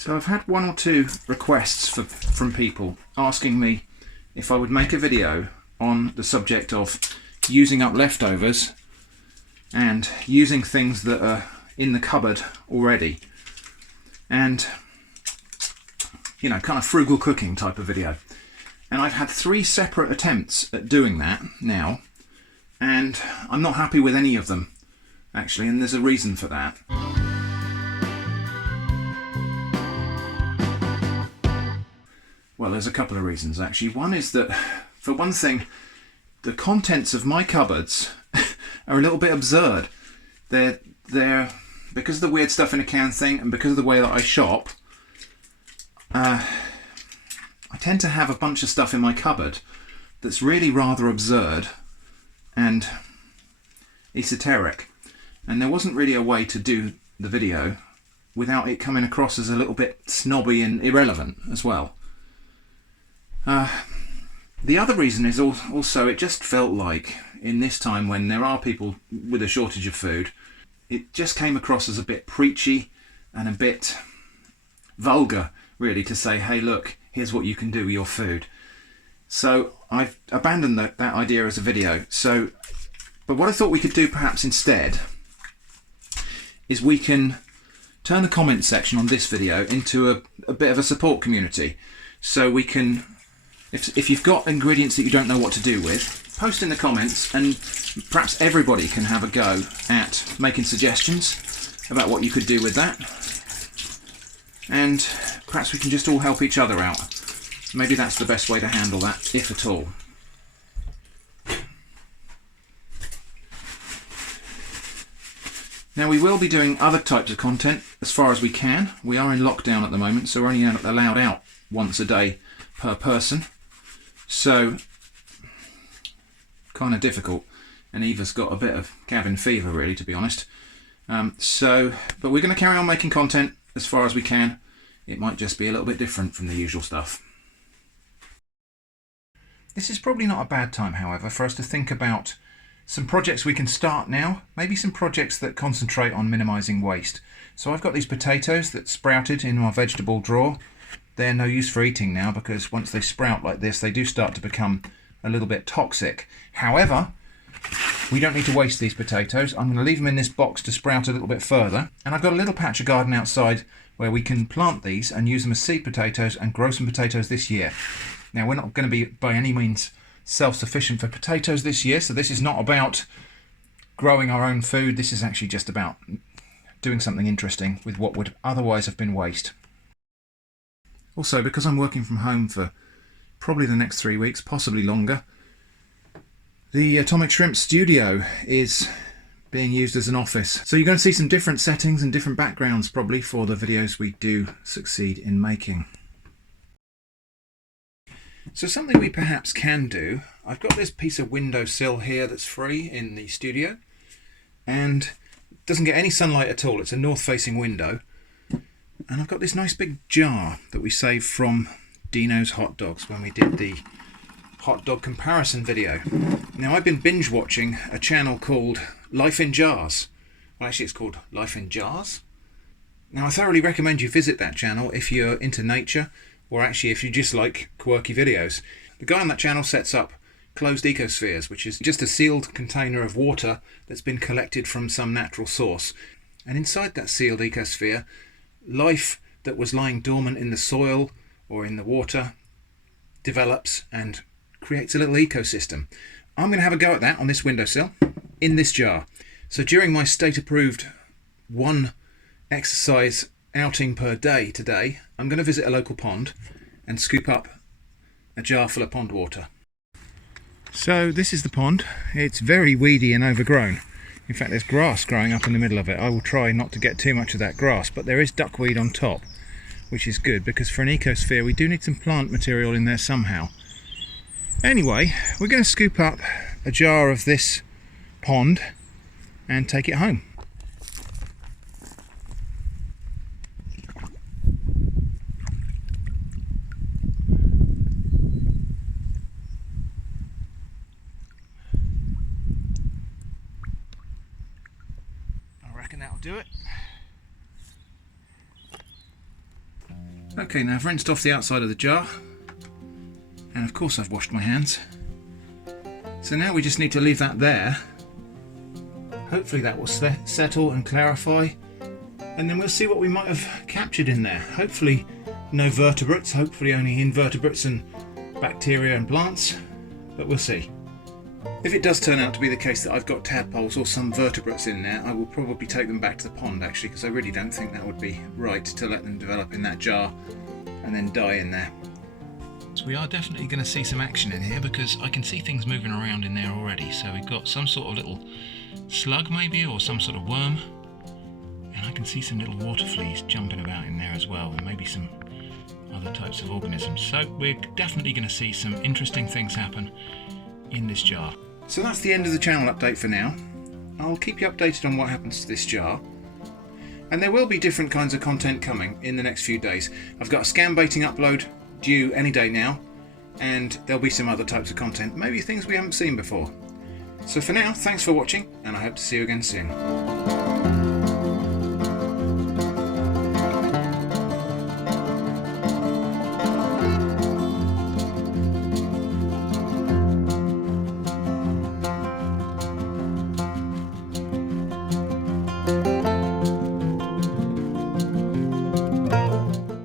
So I've had one or two requests from people asking me if I would make a video on the subject of using up leftovers and using things that are in the cupboard already, and kind of frugal cooking type of video. And I've had 3 separate attempts at doing that now, and I'm not happy with any of them actually, and there's a reason for that. Well, there's a couple of reasons actually. One is that, for one thing, the contents of my cupboards are a little bit absurd. They're because of the weird stuff in a can thing, and because of the way that I shop, I tend to have a bunch of stuff in my cupboard that's really rather absurd and esoteric. And there wasn't really a way to do the video without it coming across as a little bit snobby and irrelevant as well. The other reason is also it just felt like, in this time when there are people with a shortage of food, it just came across as a bit preachy and a bit vulgar, really, to say, hey look, here's what you can do with your food. So I've abandoned that idea as a video. But what I thought we could do perhaps instead is we can turn the comment section on this video into a bit of a support community. So we can, if you've got ingredients that you don't know what to do with, post in the comments, and perhaps everybody can have a go at making suggestions about what you could do with that. And perhaps we can just all help each other out. Maybe that's the best way to handle that, if at all. Now, we will be doing other types of content as far as we can. We are in lockdown at the moment, so we're only allowed out once a day per person. So, kind of difficult. And Eva's got a bit of cabin fever, really, to be honest. But we're going to carry on making content as far as we can. It might just be a little bit different from the usual stuff. This is probably not a bad time, however, for us to think about some projects we can start now. Maybe some projects that concentrate on minimising waste. So I've got these potatoes that sprouted in my vegetable drawer. They're no use for eating now, because once they sprout like this, they do start to become a little bit toxic. However, we don't need to waste these potatoes. I'm going to leave them in this box to sprout a little bit further. And I've got a little patch of garden outside where we can plant these and use them as seed potatoes and grow some potatoes this year. Now, we're not going to be by any means self-sufficient for potatoes this year, so this is not about growing our own food. This is actually just about doing something interesting with what would otherwise have been waste. Also, because I'm working from home for probably the next 3 weeks, possibly longer, the Atomic Shrimp studio is being used as an office. So you're going to see some different settings and different backgrounds probably for the videos we do succeed in making. So something we perhaps can do, I've got this piece of windowsill here that's free in the studio, and it doesn't get any sunlight at all. It's a north-facing window. And I've got this nice big jar that we saved from Dino's Hot Dogs when we did the hot dog comparison video. Now, I've been binge watching a channel called Life in Jars. Well, actually it's called Life in Jars. Now, I thoroughly recommend you visit that channel if you're into nature, or actually if you just like quirky videos. The guy on that channel sets up closed ecospheres, which is just a sealed container of water that's been collected from some natural source. And inside that sealed ecosphere, life that was lying dormant in the soil or in the water develops and creates a little ecosystem. I'm going to have a go at that on this windowsill in this jar. So during my state-approved 1 exercise outing per day today, I'm going to visit a local pond and scoop up a jar full of pond water. So this is the pond. It's very weedy and overgrown. In fact, there's grass growing up in the middle of it. I will try not to get too much of that grass, but there is duckweed on top, which is good, because for an ecosphere we do need some plant material in there somehow. Anyway, we're going to scoop up a jar of this pond and take it home. I reckon that'll do it. Okay, now I've rinsed off the outside of the jar, and of course I've washed my hands. So now we just need to leave that there. Hopefully that will settle and clarify, and then we'll see what we might have captured in there. Hopefully no vertebrates, hopefully only invertebrates and bacteria and plants, but we'll see. If it does turn out to be the case that I've got tadpoles or some vertebrates in there, I will probably take them back to the pond actually, because I really don't think that would be right to let them develop in that jar and then die in there. So we are definitely going to see some action in here, because I can see things moving around in there already. So we've got some sort of little slug maybe, or some sort of worm, and I can see some little water fleas jumping about in there as well, and maybe some other types of organisms. So we're definitely going to see some interesting things happen in this jar. So that's the end of the channel update for now. I'll keep you updated on what happens to this jar, and there will be different kinds of content coming in the next few days. I've got a scam baiting upload due any day now, and there'll be some other types of content, maybe things we haven't seen before. So for now, thanks for watching, and I hope to see you again soon.